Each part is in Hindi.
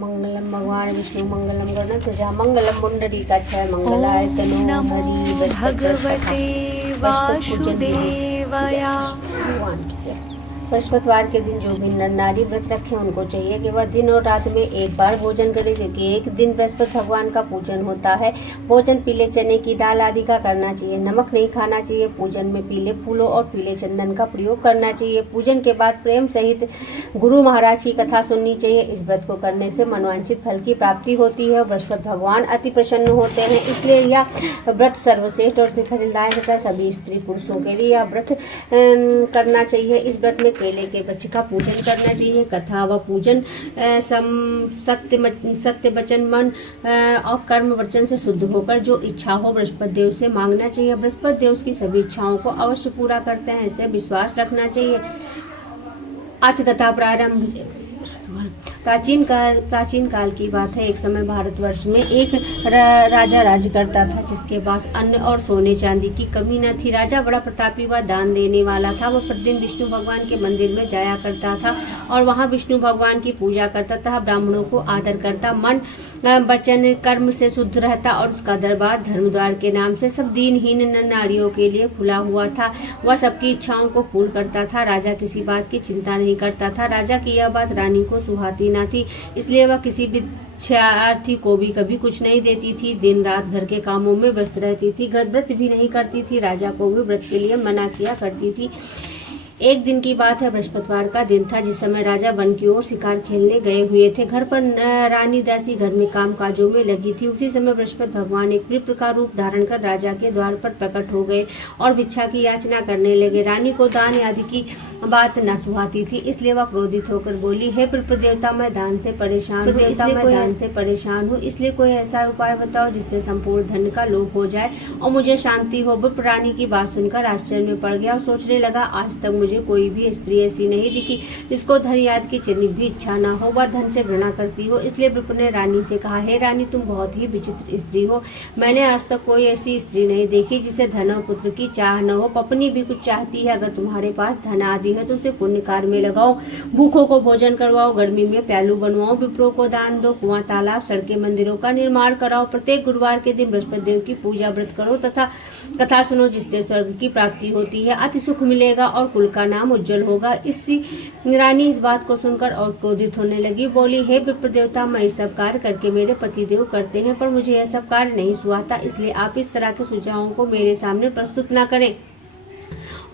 मंगलम भगवान विष्णु मंगलम गणध्वजा मंगलम पुंडरीकाक्षाय मंगलाय तनो हरि भगवते वासुदेवाय। बृहस्पतिवार के दिन जो भी नर नारी व्रत रखे उनको चाहिए कि वह दिन और रात में एक बार भोजन करे, क्योंकि एक दिन बृहस्पति भगवान का पूजन होता है। भोजन पीले चने की दाल आदि का करना चाहिए, नमक नहीं खाना चाहिए। पूजन में पीले फूलों और पीले चंदन का प्रयोग करना चाहिए। पूजन के बाद प्रेम सहित गुरु महाराज की कथा सुननी चाहिए। इस व्रत को करने से मनवांछित फल की प्राप्ति होती है और बृहस्पति भगवान अति प्रसन्न होते हैं, इसलिए यह व्रत सर्वश्रेष्ठ और फलदायक होता है। सभी स्त्री पुरुषों के लिए यह व्रत करना चाहिए। इस व्रत में केले के वृक्ष का पूजन करना चाहिए। कथा व पूजन सत्य वचन मन और कर्म वचन से शुद्ध होकर जो इच्छा हो बृहस्पति देव से मांगना चाहिए। बृहस्पति देव की सभी इच्छाओं को अवश्य पूरा करते हैं, इसे विश्वास रखना चाहिए। अथ कथा प्रारंभ। प्राचीन काल की बात है। एक समय भारतवर्ष में एक राजा राज करता था, जिसके पास अन्न और सोने चांदी की कमी न थी। राजा बड़ा प्रतापी व दान देने वाला था। वह प्रतिदिन विष्णु भगवान के मंदिर में जाया करता था और वहां विष्णु भगवान की पूजा करता था। ब्राह्मणों को आदर करता, मन वचन कर्म से शुद्ध रहता और उसका दरबार धर्मद्वार के नाम से सब दीनहीन नर नारियों के लिए खुला हुआ था। वह सबकी इच्छाओं को पूर्ण करता था। राजा किसी बात की चिंता नहीं करता था। राजा की यह बात रानी को सुहाती न थी, इसलिए वह किसी भिक्षार्थी को भी कभी कुछ नहीं देती थी। दिन रात घर के कामों में व्यस्त रहती थी, घर व्रत भी नहीं करती थी। राजा को भी व्रत के लिए मना किया करती थी। एक दिन की बात है, बृहस्पतिवार का दिन था, जिस समय राजा वन की ओर शिकार खेलने गए हुए थे। घर पर रानी दासी घर में काम काजों में लगी थी। उसी समय बृहस्पति भगवान एक विप्र का रूप धारण कर राजा के द्वार पर प्रकट हो गए और भिक्षा की याचना करने लगे। रानी को दान आदि की बात न सुहाती थी, इसलिए वह क्रोधित होकर बोली, हे विप्र देवता, मैं दान से परेशान हूँ, इसलिए कोई ऐसा उपाय बताओ जिससे संपूर्ण धन का लोभ हो जाए और मुझे शांति हो। विप्र रानी की बात सुनकर आश्चर्य में पड़ गया और सोचने लगा, आज तक मुझे कोई भी स्त्री ऐसी नहीं दिखी जिसको धन याद की चिन्ह भी इच्छा ना हो। वह धन से घृणा करती हो। इसलिए विप्र ने रानी से कहा, हे रानी, तुम बहुत ही विचित्र स्त्री हो। मैंने आज तक कोई ऐसी स्त्री नहीं देखी जिसे धन और पुत्र की चाह न हो। पत्नी भी कुछ चाहती है। अगर तुम्हारे पास धन आदि है तो उसे पुण्य कार्य में लगाओ, भूखों को भोजन करवाओ, गर्मी में प्यालू बनवाओ, विप्रों को दान दो, कुआं तालाब सड़कें मंदिरों का निर्माण कराओ। प्रत्येक गुरुवार के दिन बृहस्पति देव की पूजा व्रत करो तथा कथा सुनो, जिससे स्वर्ग की प्राप्ति होती है, अति सुख मिलेगा और कुल का नाम उज्जवल होगा। रानी इस बात को सुनकर और क्रोधित होने लगी, बोली, हे विप्र देवता, मैं इस सब कार्य करके मेरे पतिदेव करते हैं, पर मुझे यह सब कार्य नहीं सुहाता, इसलिए आप इस तरह के सुझावों को मेरे सामने प्रस्तुत न करें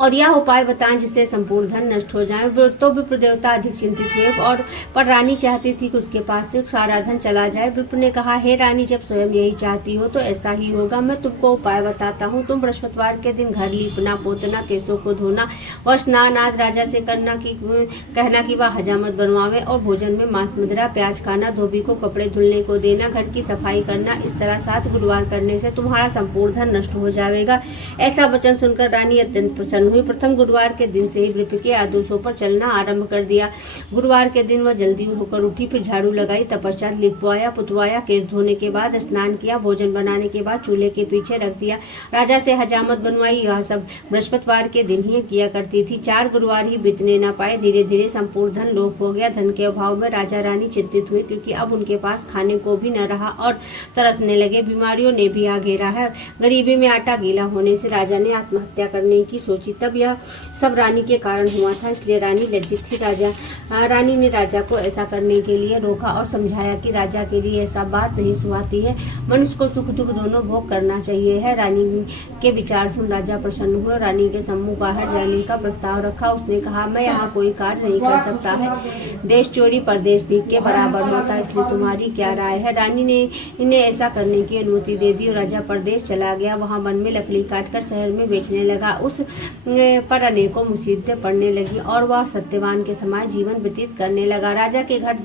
और यह उपाय बताएं जिससे संपूर्ण धन नष्ट हो जाए। तो विप्र देवता अधिक चिंतित हुए और पर रानी चाहती थी कि उसके पास से सारा धन चला जाए। विप्र ने कहा, हे रानी, जब स्वयं यही चाहती हो तो ऐसा ही होगा। मैं तुमको उपाय बताता हूँ। तुम बृहस्पतिवार के दिन घर लीपना पोतना, केसों को धोना और स्नान आदि राजा से कहना कि वह हजामत बनवावे और भोजन में मांस मदिरा प्याज खाना, धोबी को कपड़े धुलने को देना, घर की सफाई करना। इस तरह 7 गुरुवार करने से तुम्हारा संपूर्ण धन नष्ट हो जाएगा। ऐसा वचन सुनकर रानी अत्यंत प्रसन्न हुई। प्रथम गुरुवार के दिन से ही विप्र के आदेशों पर चलना आरंभ कर दिया। गुरुवार के दिन वह जल्दी होकर उठी, फिर झाड़ू लगाई, तपश्चात लिपवाया पुतवाया, केस धोने के बाद स्नान किया, भोजन बनाने के बाद चूल्हे के पीछे रख दिया, राजा से हजामत बनवाई। यह सब बृहस्पतिवार के दिन ही किया करती थी। 4 गुरुवार ही बीतने न पाए, धीरे धीरे संपूर्ण धन लोप हो गया। धन के अभाव में राजा रानी चिंतित हुए, क्योंकि अब उनके पास खाने को भी न रहा और तरसने लगे। बीमारियों ने भी आ घेरा है। गरीबी में आटा गीला होने से राजा ने आत्महत्या करने की सोची। तब यह सब रानी के कारण हुआ था, इसलिए रानी लज्जित थी। रानी ने राजा को ऐसा करने के लिए रोका और समझाया कि राजा के लिए ऐसा बात नहीं सुहाती है, मनुष्य को सुख दुख दोनों भोग करना चाहिए है। रानी के विचार सुन राजा प्रसन्न हुए। रानी के सम्मुख बाहर जाने का प्रस्ताव रखा। उसने कहा, मैं यहाँ कोई कार्य नहीं कर सकता है, देश चोरी परदेश भीख के बराबर होता है, इसलिए तुम्हारी क्या राय है। रानी ने इन्हें ऐसा करने की अनुमति दे दी और राजा परदेश चला गया। वहाँ वन में लकड़ी काटकर शहर में बेचने लगा। उस पर अनेकों मुसीबतें पड़ने लगी और वह सत्यवान के समान जीवन व्यतीत करने लगा। राजा के घर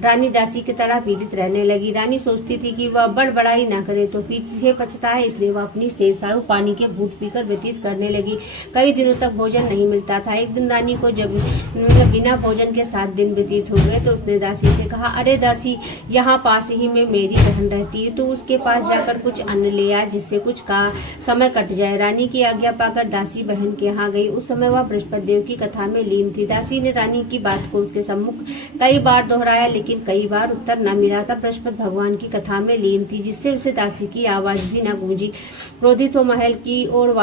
रानी दासी की तरह पीड़ित रहने लगी। रानी सोचती थी कि वह बड़बड़ाई न करे तो पीछे पछताए, इसलिए वह अपनी शेष आयु पानी के घूंट पीकर व्यतीत करने लगी। कई दिनों तक भोजन नहीं मिलता था। एक दिन रानी को जब बिना भोजन के 7 दिन व्यतीत हो गए तो उसने दासी से कहा, अरे दासी, यहाँ पास ही में मेरी बहन रहती है, तो उसके पास जाकर कुछ अन्न ले आ, जिससे कुछ का समय कट जाए। रानी की आज्ञा पाकर दासी बहन के यहाँ गई। उस समय वह बृहस्पति देव की कथा में लीन थी। दासी ने रानी की बात को उसके सम्मुख कई बार दोहराया, लेकिन कई बार उत्तर न मिला था। बृहस्पति भगवान की कथा में लीन थी, जिससे उसे दासी की आवाज भी न गूंजी। क्रोधित हो महल की ओर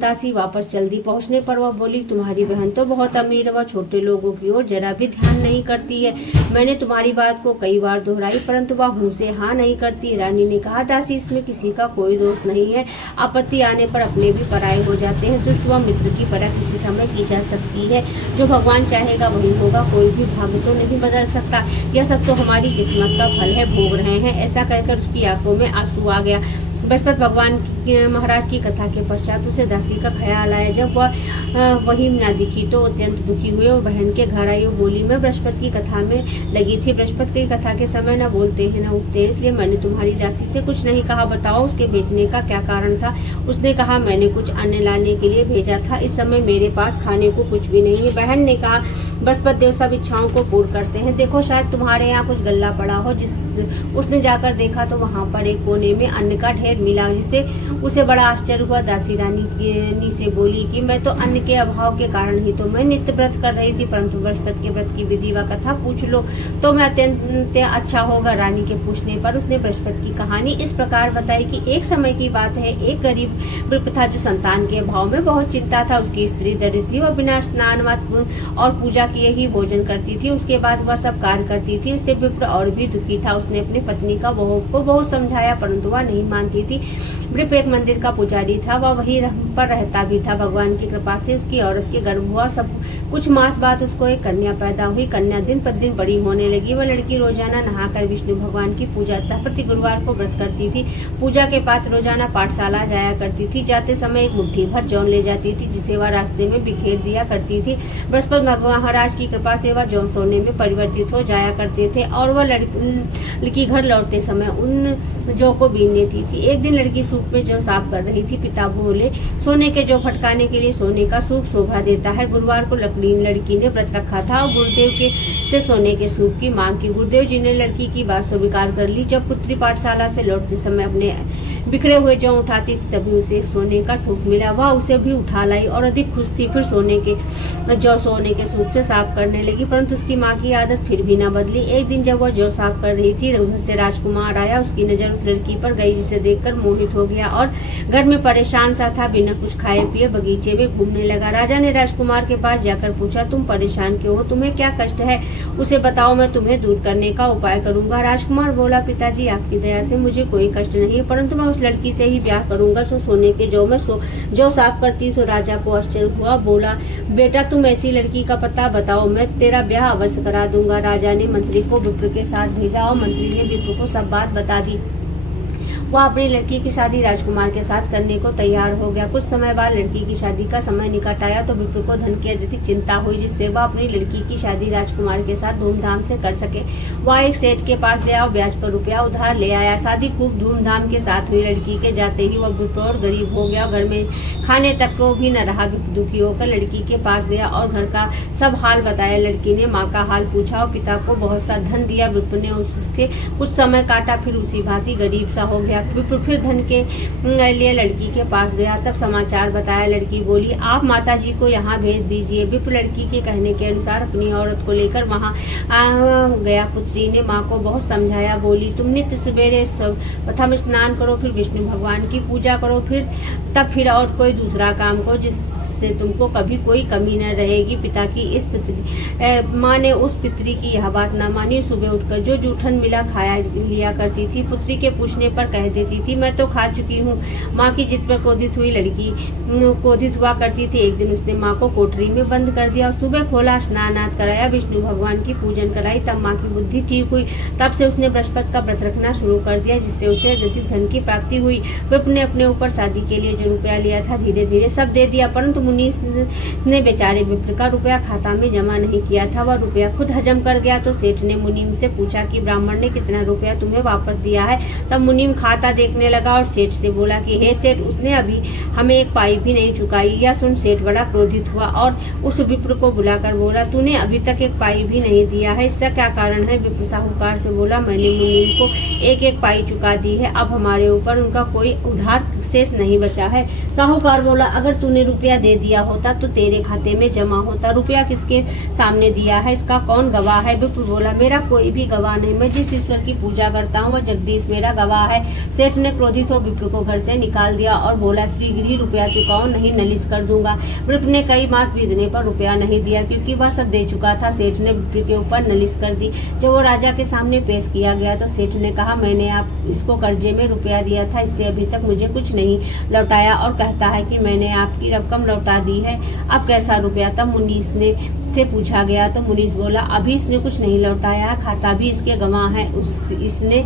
दासी वापस चल दी। पहुंचने पर वह बोली, तुम्हारी बहन तो बहुत अमीर है, वह छोटे लोगों की ओर जरा भी ध्यान नहीं करती है। मैंने तुम्हारी बात को कई बार दोहराई, परंतु वह मुंह से हाँ नहीं करती। रानी ने कहा, दासी, इसमें किसी का कोई दोष नहीं है। आपत्ति आने पर अपने भी पराये हो जाते हैं। दुष्ट व मित्र की परख किसी समय की जा सकती है। जो भगवान चाहेगा वही होगा, कोई भी भाग्य तो नहीं बदल सकता। यह सब तो हमारी किस्मत का फल है, भोग रहे हैं। ऐसा कहकर उसकी आंखों में आंसू आ गया। बृहस्पति भगवान महाराज की कथा के पश्चात उसे दासी का ख्याल आया। जब वह वहीं न दिखी तो अत्यंत दुखी हुए और बहन के घर आई और बोली, मैं बृहस्पति की कथा में लगी थी। बृहस्पति की कथा के समय न बोलते हैं न उठते हैं, इसलिए मैंने तुम्हारी दासी से कुछ नहीं कहा। बताओ उसके भेजने का क्या कारण था? उसने कहा, मैंने कुछ अन्न लाने के लिए भेजा था। इस समय मेरे पास खाने को कुछ भी नहीं है। बहन ने कहा, बृहस्पति देव सब इच्छाओं को पूर्ण करते हैं। देखो, शायद तुम्हारे यहाँ कुछ गल्ला पड़ा हो। उसने जाकर देखा तो वहाँ पर एक कोने में अन्न का ढेर मिला, जिससे उसे बड़ा आश्चर्य हुआ। दासी रानी से बोली कि मैं तो अन्न के अभाव के कारण ही तो मैं नित्य व्रत कर रही थी, परंतु बृहस्पति के व्रत की विधि व कथा पूछ लो तो मैं अत्यंत अच्छा होगा। रानी के पूछने पर उसने बृहस्पति की कहानी इस प्रकार बताई कि एक समय की बात है, एक गरीब विप्र था जो संतान के अभाव में बहुत चिंता था। उसकी स्त्री दरिद्र थी, वह बिना स्नान और पूजा किए ही भोजन करती थी। उसके बाद वह सब कार्य करती थी। उससे विप्र और भी दुखी था। उसने अपनी पत्नी का बहू को बहुत समझाया, परंतु वह नहीं मानती थी। विप्र एक मंदिर का पुजारी था, वह वहीं पर रहता भी था। भगवान की कृपा से उसकी औरत के गर्भ हुआ। सब कुछ मास बाद उसको एक कन्या पैदा हुई। कन्या दिन प्रतिदिन बड़ी होने लगी। वह लड़की रोजाना नहाकर विष्णु भगवान की पूजा तथा प्रति गुरुवार को व्रत करती थी। पूजा के बाद रोजाना पाठशाला जाया करती थी। जाते समय एक मुट्ठी भर जौन ले जाती थी, जिसे वह रास्ते में बिखेर दिया करती थी। बृहस्पति महाराज की कृपा से वह जौन सोने में परिवर्तित हो जाया करते थे और वह लड़की घर लौटते समय उन जौ को बीन लेती थी। एक दिन लड़की सूप में जौ साफ कर रही थी। पिता बोले, सोने के जौ फटकाने के लिए सोने का सूप शोभा देता है। गुरुवार को लड़की ने व्रत रखा था और गुरुदेव के से सोने के सूप की मांग की। गुरुदेव जी ने लड़की की बात स्वीकार कर ली। जब पुत्री पाठशाला से लौटते समय अपने बिखरे हुए जौ उठाती थी, तभी उसे सोने का सूप मिला। वह उसे भी उठा लाई और अधिक खुश थी। फिर सोने के सूप से साफ करने लगी, परंतु उसकी माँ की आदत फिर भी न बदली। एक दिन जब वह जौ साफ कर रही थी, उधर से राजकुमार आया। उसकी नजर उस लड़की पर गई, जिसे देखकर मोहित हो गया और घर में परेशान सा था। बिना कुछ खाए पिए बगीचे में घूमने लगा। राजा ने राजकुमार के पास जाकर पूछा, तुम परेशान क्यों हो? तुम्हें क्या कष्ट है? उसे बताओ, मैं तुम्हें दूर करने का उपाय करूंगा। राजकुमार बोला, पिताजी, आपकी दया से मुझे कोई कष्ट नहीं है, परंतु मैं उस लड़की से ही ब्याह करूंगा जो सोने के जौ में जौ साफ करती। तो राजा को आश्चर्य हुआ। बोला, बेटा, तुम ऐसी लड़की का पता बताओ, मैं तेरा ब्याह अवश्य करा दूंगा। राजा ने मंत्री को विप्र के साथ भेजा और मंत्री ने विप्र को सब बात बता दी। वह अपनी लड़की की शादी राजकुमार के साथ करने को तैयार हो गया। कुछ समय बाद लड़की की शादी का समय निकट आया तो विप्र को धन की अधिक चिंता हुई, जिससे वह अपनी लड़की की शादी राजकुमार के साथ धूमधाम से कर सके। वह एक सेठ के पास गया और ब्याज पर रुपया उधार ले आया। शादी खूब धूमधाम के साथ हुई। लड़की के जाते ही वह विप्र और गरीब हो गया। घर में खाने तक को भी न रहा। दुखी होकर लड़की के पास गया और घर का सब हाल बताया। लड़की ने माँ का हाल पूछा और पिता को बहुत सा धन दिया। विप्र ने उसके कुछ समय काटा, फिर उसी भांति गरीब सा हो गया। विप्र फिर धन के लिए लड़की के पास गया। तब समाचार बताया। लड़की बोली, आप माताजी को यहाँ भेज दीजिए। विप्र लड़की के कहने के अनुसार अपनी औरत को लेकर वहाँ गया। पुत्री ने माँ को बहुत समझाया। बोली, तुम नित्य सवेरे प्रथम स्नान करो, फिर विष्णु भगवान की पूजा करो, फिर और कोई दूसरा काम करो जिससे तुमको कभी कोई कमी न रहेगी। पिता की इस माँ ने उस पितरी की यह बात न मानी। सुबह उठकर जो जूठन मिला खाया लिया करती थी। पुत्री के पूछने पर कह देती थी, मैं तो खा चुकी हूँ। माँ की जिद पर क्रोधित हुई लड़की क्रोधित हुआ करती थी। एक दिन उसने माँ को कोठरी में बंद कर दिया और सुबह खोला, स्नान कराया, विष्णु भगवान की पूजन कराई। तब माँ की बुद्धि ठीक हुई। तब से उसने बृहस्पति का व्रत रखना शुरू कर दिया, जिससे उसे अधिक धन की प्राप्ति हुई। विप्र ने अपने ऊपर शादी के लिए जो रुपया लिया था धीरे धीरे सब दे दिया, परंतु मुनि ने बेचारे विप्र का रुपया खाता में जमा नहीं किया था। वह रुपया खुद हजम कर गया। तो सेठ ने मुनीम से पूछा कि ब्राह्मण ने कितना रुपया तुम्हें वापस दिया है। तब मुनीम खाता देखने लगा और सेठ से बोला कि हे सेठ, उसने अभी हमें एक पाई भी नहीं चुकाई। यह सुन सेठ बड़ा क्रोधित हुआ और उस विप्र को बुलाकर बोला, तूने अभी तक एक पाई भी नहीं दिया है, इसका क्या कारण है? विप्र साहूकार से बोला, मैंने मुनीम को एक पाई चुका दी है, अब हमारे ऊपर उनका कोई उधार शेष नहीं बचा है। साहूकार बोला, अगर तूने रुपया दे दिया होता तो तेरे खाते में जमा होता। रुपया किसके सामने दिया है, इसका कौन गवाह है। विप्र बोला, मेरा कोई भी गवाह नहीं, मैं जिस ईश्वर की पूजा करता हूँ वह जगदीश मेरा गवाह है। सेठ ने क्रोधित हो विप्र को घर से निकाल दिया और बोला, श्रीगिरी रुपया चुकाओ नहीं नलिश कर दूंगा। विप्र ने कई मास बीतने पर रुपया नहीं दिया क्योंकि वह सब दे चुका था। सेठ ने विप्र के ऊपर नलिश कर दी। जब वो राजा के सामने पेश किया गया तो सेठ ने कहा, मैंने आप इसको कर्जे में रुपया दिया था, इससे अभी तक मुझे कुछ नहीं लौटाया और कहता है कि मैंने आपकी रकम लौटा दी है, अब कैसा रुपया। तब मुनीस ने से पूछा गया तो मुनीस बोला, अभी इसने कुछ नहीं लौटाया, खाता भी इसके गवाह है, इसने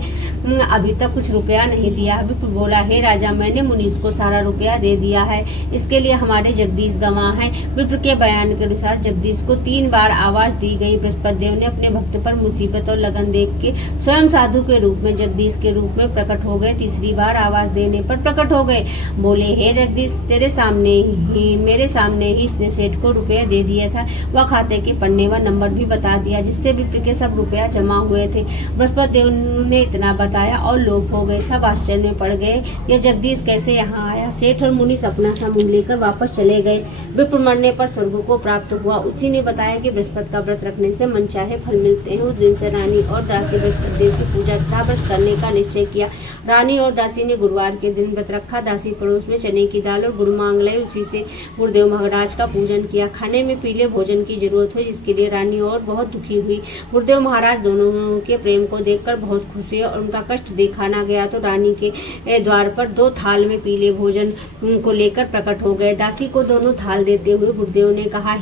अभी तक कुछ रुपया नहीं दिया। विप्र बोला, हे राजा, मैंने मुनीस को सारा रुपया दे दिया है, इसके लिए हमारे जगदीश गवाह हैं। विप्र के बयान के अनुसार जगदीश को 3 बार आवाज दी गई। बृहस्पति देव ने अपने भक्त पर मुसीबत और लगन देख के स्वयं साधु के रूप में जगदीश के रूप में प्रकट हो गए। तीसरी बार आवाज देने पर प्रकट हो गए। बोले, हे जगदीश, तेरे सामने ही मेरे सामने ही इसने सेठ को रुपया दे दिया था। वह खाते के पन्ने व नंबर भी बता दिया जिससे विप्र के सब रुपया जमा हुए थे। बृहस्पति देव ने इतना बताया और लोग हो गए, सब आश्चर्य में पड़ गए, यह जगदीश कैसे यहाँ आया। सेठ और मुनीस अपना समूह लेकर वापस चले गए। विप्र मरने पर स्वर्ग को प्राप्त हुआ। उसी ने बताया कि बृहस्पति का व्रत रखने से मनचाहे फल मिलते हैं। उस दिन से रानी और दासी बृहस्पति देव की पूजा तथा व्रत करने का निश्चय किया। रानी और दासी ने गुरुवार के दिन व्रत रखा। दासी पड़ोस में चने की दाल और गुड़ मांग लाई, उसी से गुरुदेव महाराज का पूजन किया। खाने में पीले भोजन की जरूरत हुई जिसके लिए रानी और बहुत दुखी हुई। गुरुदेव महाराज दोनों के प्रेम को देखकर बहुत खुश हुए और उनका कष्ट देखा न गया तो रानी के द्वार पर 2 थाल में पीले भोजन को लेकर प्रकट हो गए। दासी को दोनों थाल देते हुए गुरुदेव ने कहा,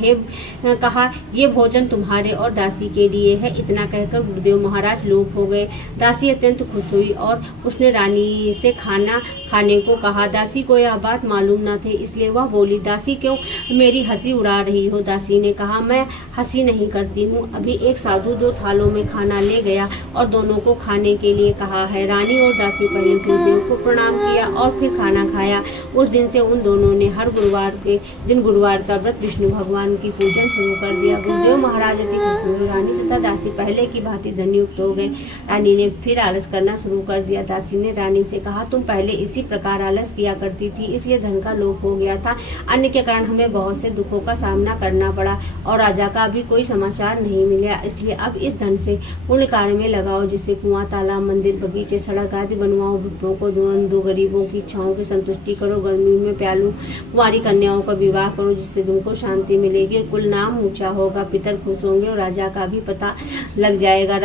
ये भोजन तुम्हारे और दासी के लिए है। इतना कहकर गुरुदेव महाराज लोप हो गए। दासी अत्यंत खुश हुई और उसने रानी से खाना खाने को कहा। दासी को यह बात मालूम न थी, इसलिए वह बोली, दासी क्यों मेरी हंसी उड़ा रही हो। दासी ने कहा, मैं हंसी नहीं करती हूँ, अभी एक साधु 2 थालों में खाना ले गया और दोनों को खाने के लिए कहा है। रानी और दासी पहले गुरुदेव को प्रणाम किया और फिर खाना खाया। उस दिन से उन दोनों ने हर गुरुवार के दिन गुरुवार का व्रत विष्णु भगवान की पूजन शुरू कर दिया। गुरुदेव महाराज अति खुश हुए। रानी तथा दासी पहले की भांति धन्युक्त हो गए। रानी ने फिर आलस करना शुरू कर दिया। दासी ने रानी से कहा, तुम पहले इसी प्रकार आलस किया करती थी, इसलिए धन का लोभ हो गया था। अन्य के कारण हमें बहुत से दुखों का सामना करना पड़ा और राजा का अभी कोई समाचार नहीं मिला, इसलिए अब इस धन से पुण्य कार्य में लगाओ, जिससे कुआं, तालाब, मंदिर, बगीचे, सड़क आदि बनवाओ। वृद्धों को दो गरीबों की इच्छाओं की संतुष्टि करो। गर्मी में प्यालू कुंवारी कन्याओं का विवाह करो, जिससे तुमको शांति मिलेगी, कुल नाम ऊंचा होगा, पितर खुश होंगे और राजा का भी पता लग जाएगा।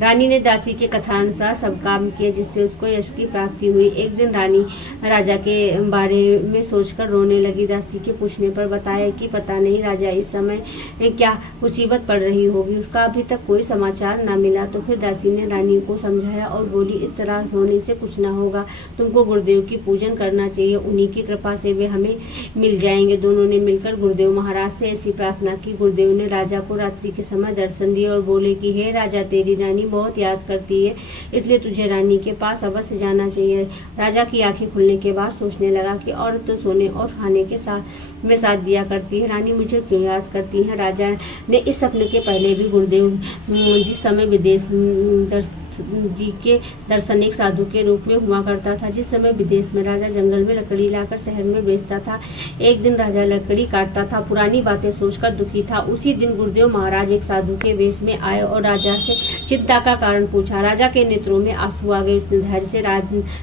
रानी ने दासी के कथानुसार सब काम किए जिससे उसको यश की प्राप्ति हुई। एक दिन रानी राजा के बारे में सोचकर रोने लगी। दासी के पूछने पर बताया कि पता नहीं राजा इस समय क्या मुसीबत पड़ रही होगी, उसका अभी तक कोई समाचार न मिला। तो फिर दासी ने रानी को समझाया और बोली, इस तरह रोने से कुछ न होगा, तुमको गुरुदेव की पूजन करना चाहिए, उन्हीं की कृपा से वे हमें मिल जाएंगे। दोनों ने मिलकर गुरुदेव महाराज से ऐसी प्रार्थना की। गुरुदेव ने राजा को रात्रि के समय दर्शन दिए और बोले कि हे राजा, तेरी रानी बहुत याद करती है, इसलिए तुझे रानी के पास अवश्य जाना चाहिए। राजा की आंखें खुलने के बाद सोचने लगा कि औरत तो सोने और खाने के साथ दिया करती है, रानी मुझे क्यों याद करती है। राजा ने इस सपने के पहले भी गुरुदेव जिस समय विदेश जी के दर्शन एक साधु के रूप में हुआ करता था। जिस समय विदेश में राजा जंगल में लकड़ी लाकर शहर में बेचता था। एक दिन राजा लकड़ी काटता था, पुरानी बातें सोचकर दुखी था। उसी दिन गुरुदेव महाराज एक साधु के वेश में आए और राजा से चिंता का कारण पूछा। राजा के नेत्रों में आंसू आ गए। उसने धैर्य से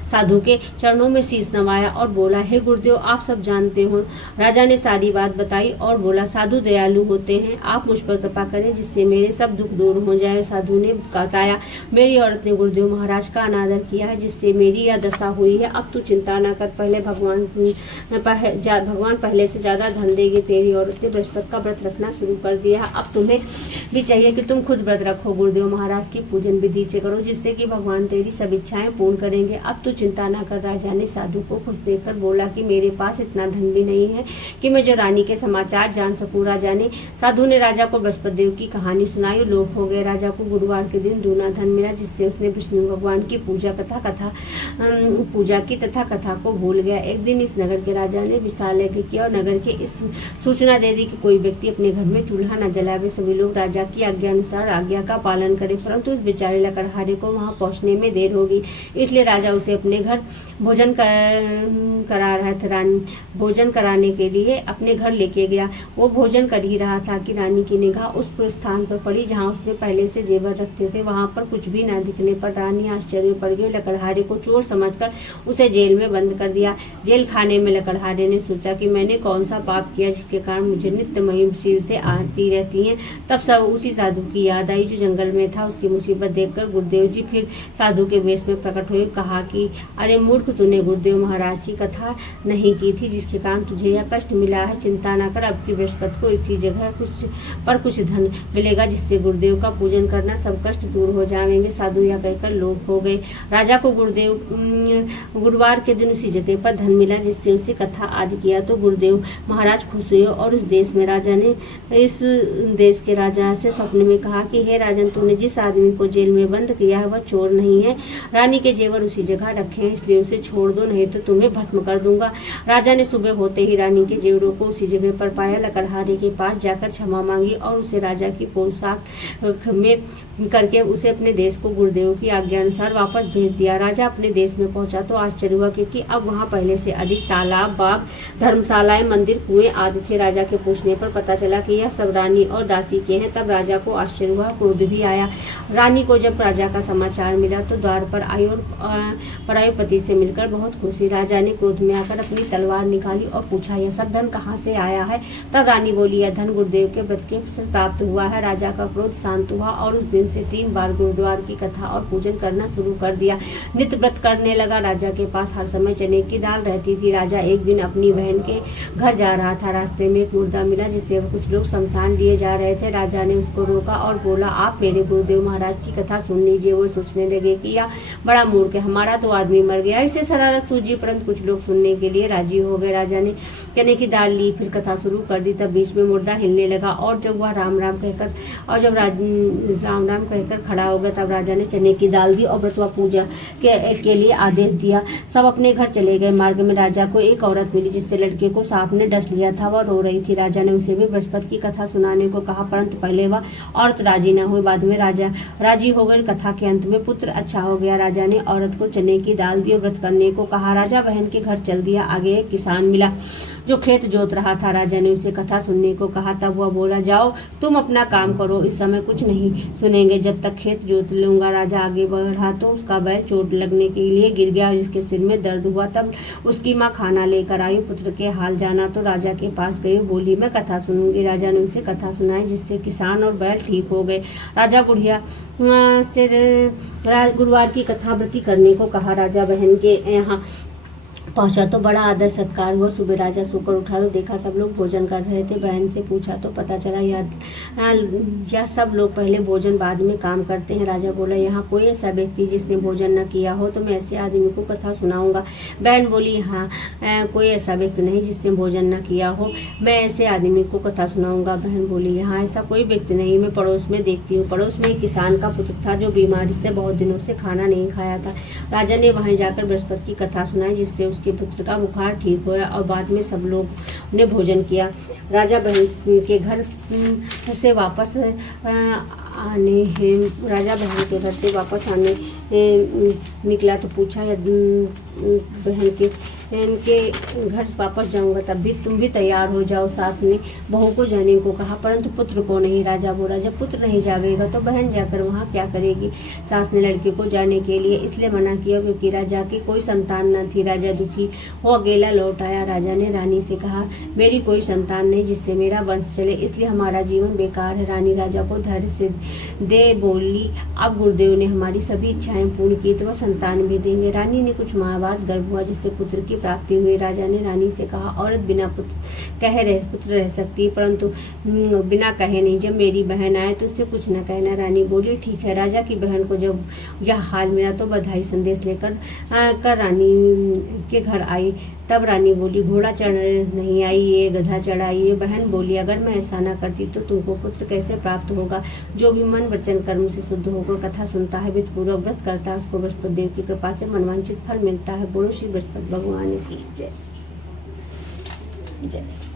साधु के चरणों में शीश नवाया और बोला, हे गुरुदेव, आप सब जानते हो। राजा ने सारी बात बताई और बोला, साधु दयालु होते हैं, आप मुझ पर कृपा करें जिससे मेरे सब दुख दूर हो जाए। साधु ने बताया, मेरी औरत ने गुरुदेव महाराज का अनादर किया है जिससे मेरी यह दशा हुई है। अब तू चिंता न कर, भगवान पहले से ज्यादा धन देंगे। तेरी औरत ने बृहस्पति का व्रत रखना शुरू कर दिया है, अब तुम्हें भी चाहिए कि तुम खुद व्रत रखो। गुरुदेव महाराज की पूजन विधि से करो जिससे कि भगवान तेरी सब इच्छाएं पूर्ण करेंगे। अब तू चिंता न कर। राजा ने साधु को खुश देखकर बोला कि मेरे पास इतना धन भी नहीं है कि मैं जो रानी के समाचार जान सकूं। राजा ने साधु ने राजा को बृहस्पति देव की कहानी सुनाई। लोभ हो गए। राजा को गुरुवार के दिन दूना धन मिला जिससे जिससे उसने विष्णु भगवान की पूजा की तथा कथा को भूल गया। एक दिन इस नगर के राजा ने विशाल यज्ञ किया और नगर के इस सूचना दे दी कि कोई व्यक्ति अपने घर में चूल्हा न जलावे, सभी लोग राजा की आज्ञा अनुसार आज्ञा का पालन करें। परंतु उस बेचारे लकड़हारे को वहां पहुंचने में देर होगी, इसलिए राजा उसे अपने घर भोजन करा रहा था। भोजन कराने के लिए अपने घर लेके गया। वो भोजन कर ही रहा था कि रानी की निगाह उस स्थान पर पड़ी जहाँ उसने पहले से जेवर रखते थे। वहां पर कुछ भी न दिखने पर रानी आश्चर्य पड़ गई। लकड़हारे को चोर समझकर उसे जेल में बंद कर दिया। जेल खाने में लकड़हारे ने सोचा कि मैंने कौन सा पाप किया जिसके कारण मुझे नित्य मुसीबतें आती रहती हैं। तब सब उसी साधु की याद आई जो जंगल में था। उसकी मुसीबत देखकर गुरुदेव जी फिर साधु के वेश में प्रकट हुए। कहा कि अरे मूर्ख, तूने गुरुदेव महाराज की कथा नहीं की थी जिसके कारण तुझे यह कष्ट मिला है। चिंता न कर, अब की बृहस्पति को इसी जगह कुछ धन मिलेगा जिससे गुरुदेव का पूजन करना सब कष्ट दूर हो जाएंगे। साधु यह कहकर लोग हो गए। राजा को गुरुवार के दिन उसी जगह पर धन मिला जिससे उसे कथा आदि किया तो गुरुदेव महाराज खुश हुए और उस देश के राजा से स्वप्न में कहा कि हे राजन, तूने जिस आदमी को जेल में बंद किया है वह चोर नहीं है। रानी के जेवर उसी जगह रखे हैं, इसलिए उसे छोड़ दो, नहीं तो तुम्हें भस्म कर दूंगा। राजा ने सुबह होते ही रानी के जेवरों को उसी जगह पर पाया। लकड़हारे के पास जाकर क्षमा मांगी और उसे राजा की पोशाक में करके उसे अपने देश को गुरुदेव की आज्ञा अनुसार वापस भेज दिया। राजा अपने देश में पहुंचा तो आश्चर्य हुआ क्योंकि अब वहां पहले से अधिक तालाब, बाग, धर्मशालाएं, मंदिर, कुएं आदि थे। राजा के पूछने पर पता चला कि यह सब रानी और दासी के हैं। तब राजा को आश्चर्य हुआ, क्रोध भी आया। रानी को जब राजा का समाचार मिला तो द्वार पर आई और पराये पति से मिलकर बहुत खुशी। राजा ने क्रोध में आकर अपनी तलवार निकाली और पूछा, यह सब धन कहाँ से आया है? तब रानी बोली, यह धन गुरुदेव के व्रत के प्राप्त हुआ है। राजा का क्रोध शांत हुआ और उस दिन से 3 बार गुरुद्वार की कथा और पूजन करना शुरू कर दिया। नित्य व्रत करने लगा। राजा के पास हर समय चने की दाल रहती थी। राजा एक दिन अपनी बहन के घर जा रहा था। रास्ते में एक मुर्दा मिला जिससे कुछ लोग शमशान लिए जा रहे थे। राजा ने उसको रोका और बोला, आप मेरे गुरुदेव महाराज की कथा सुन लीजिए। वो सोचने लगे कि यह बड़ा मूर्ख है, हमारा तो आदमी मर गया। इसे शरारत सूझी, परंतु कुछ लोग सुनने के लिए राजी हो गए। राजा ने चने की दाल ली, फिर कथा शुरू कर दी। तब बीच में मुर्दा हिलने लगा और जब वह राम राम कहकर खड़ा हो गया तब राजा ने चने की दाल दी और व्रतवा पूजा के लिए आदेश दिया। सब अपने घर चले गए। मार्ग में राजा को एक औरत मिली जिससे लड़के को सांप ने डस लिया था। वह रो रही थी। राजा ने उसे भी बृहस्पति की कथा सुनाने को कहा, परंतु पहले वह औरत राजी न हुई। बाद में राजा राजी हो गए। कथा के अंत में पुत्र अच्छा हो गया। राजा ने औरत को चने की दाल दी और व्रत करने को कहा। राजा बहन के घर चल दिया। आगे एक किसान मिला जो खेत जोत रहा था। राजा ने उसे कथा सुनने को कहा। तब वह बोला, जाओ तुम अपना काम करो, इस समय कुछ नहीं सुनेंगे जब तक खेत जोत लूंगा। राजा आगे बढ़ा तो उसका बैल चोट लगने के लिए गिर गया और जिसके सिर में दर्द हुआ। तब उसकी माँ खाना लेकर आई। पुत्र के हाल जाना तो राजा के पास गई। बोली, मैं कथा सुनूंगी। राजा ने उसे कथा सुनाई जिससे किसान और बैल ठीक हो गए। राजा बुढ़िया से गुरुवार की कथा व्रती करने को कहा। राजा बहन के यहाँ पहुंचा तो बड़ा आदर सत्कार हुआ। सुबह राजा सोकर उठा तो देखा सब लोग भोजन कर रहे थे। बहन से पूछा तो पता चला यह सब लोग पहले भोजन बाद में काम करते हैं। राजा बोला, यहाँ कोई ऐसा व्यक्ति जिसने भोजन न किया हो तो मैं ऐसे आदमी को कथा सुनाऊंगा। बहन बोली, यहाँ कोई ऐसा व्यक्ति नहीं जिसने भोजन न किया हो, मैं ऐसे आदमी को कथा सुनाऊंगा। बहन बोली, यहाँ ऐसा कोई व्यक्ति नहीं, मैं पड़ोस में देखती हूँ। पड़ोस में एक किसान का पुत्र था जो बीमारी से बहुत दिनों से खाना नहीं खाया था। राजा ने वहीं जाकर बृहस्पति की कथा सुनाई जिससे उसके पुत्र का बुखार ठीक हुआ और बाद में सब लोग ने भोजन किया। राजा बहन के घर से वापस आने निकला तो पूछा, बहन के घर वापस जाऊंगा तब भी तुम भी तैयार हो जाओ। सास ने बहू को जाने को कहा परंतु पुत्र को नहीं। राजा बोला, जब पुत्र नहीं जाएगा तो बहन जाकर वहाँ क्या करेगी? सास ने लड़के को जाने के लिए इसलिए मना किया क्योंकि राजा की कोई संतान न थी। राजा दुखी वो अकेला लौट आया। राजा ने रानी से कहा, मेरी कोई संतान नहीं जिससे मेरा वंश चले, इसलिए हमारा जीवन बेकार है। रानी राजा को धैर्य से दे बोली, अब गुरुदेव ने हमारी सभी इच्छाएं पूर्ण की तो वह संतान भी देंगे। रानी ने कुछ माह बाद गर्भ हुआ जिससे पुत्र की प्राप्ति हुई। राजा ने रानी से कहा, औरत बिना पुत्र रह सकती परंतु बिना कहे नहीं। जब मेरी बहन आए तो उससे कुछ न कहना। रानी बोली, ठीक है। राजा की बहन को जब यह हाल मिला तो बधाई संदेश लेकर रानी के घर आई। तब रानी बोली, घोड़ा चढ़ नहीं आई, ये गधा चढ़ाई। बहन बोली, अगर मैं ऐसा न करती तो तुमको पुत्र कैसे प्राप्त होगा। जो भी मन वचन कर्म से शुद्ध होकर कथा सुनता है, विधिपूर्वक व्रत करता है, उसको बृहस्पति देव की कृपा से मनवांछित फल मिलता है। बोलो श्री बृहस्पति भगवान की जय जय।